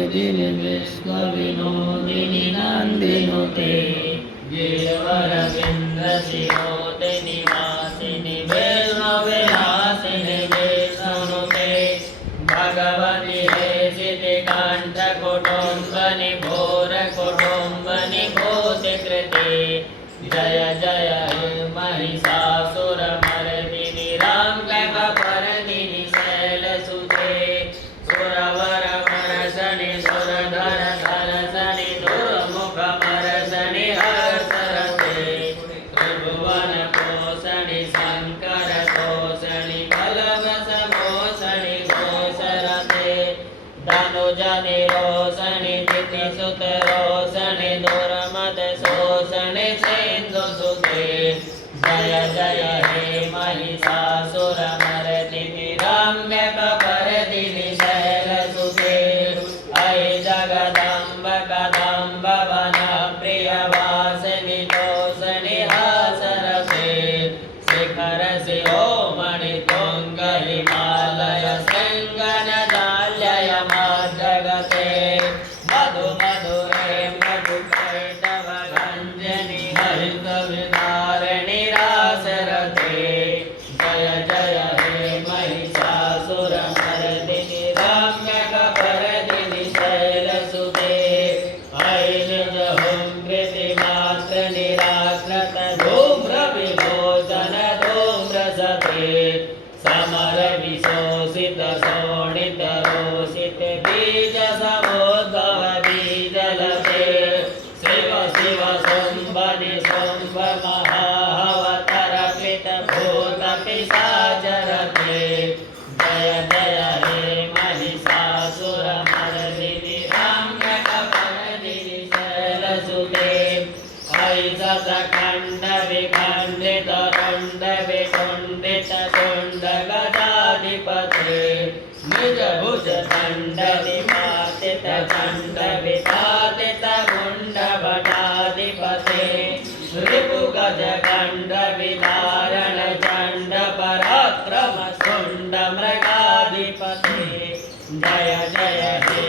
दिनि विश्वविनोदिनि नन्दिनुते गिरिवरविन्दशिरोते निवासिनि विष्णुविलासिनि विष्णुनुते भगवति हेसिति कण्ठकुटुम्बनि घोरकुटुम्बनि भूतिकृते जय जय हे महिषासुरमर्दिनि रङ्गकपर्दिनि शैलसुते सुरवरमर्शनि सुरधर धरसनि दुर्मुखमर्शनि हर्षरते त्रिभुवनपोषणि शङ्करतोषणि बलवशमोषणि घोषरते धनुजनिरोषणि दितिसुतरोषणि दुर्मदशोषणि सिन्धुसुते जय जय हे महिषासुरमर्दिनि रम्यकपर्दिनि शैलसुते अयि जगदम्ब कदम्ब वनप्रियवासिनि तोषणि हासरते शिखर शिरोमणि तुङ्ग हिमालय शृङ्गनजाल्यय जगते मधु मधुरे मधुकैटव गञ्जनि हरितविदारिणि रासरते जय जय हे महिषासुरमर्दिनि रम्यकपर्दिनि शैलसुते अयि निजहुङ्कृतिमात्र निराकृत धूम्रविलोचन धूम्रसते समर विशोषित शोणित रोषित बीज समुद्भव बीजलते शिव शिव शुम्भ निशुम्भ महावतरपित भूत पिशाचरते जय जय हे महिषासुरमर्दिनि रम्यकपर्दिनि शैलसुते अयि शतखण्ड विखण्डित रुण्ड वितुण्डित तुण्ड गजाधिपते निज भुज दण्ड निपातित चण्ड वितातित मुण्ड भटाधिपते रिपु गज खण्ड विदारण चण्ड पराक्रम शुण्ड मृगाधिपते जय जय हे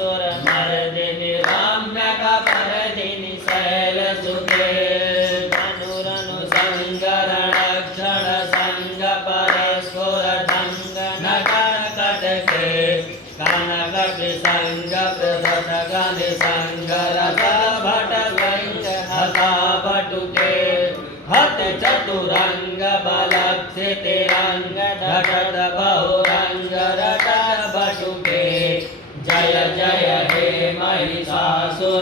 महिषासुरमर्दिनि रम्यकपर्दिनि शैलसुते धनुरनु सङ्गरणक्षण सङ्ग परस्फुर नटकटके कनककृसङ्ग प्रदशगनि सङ्गरथ भटगङ्ग हता बटुके हत चतुरङ्ग बलक्षितिरङ्ग धटत बहुरङ्ग रट बटुके जय जय हे महिषासुरमर्दिनि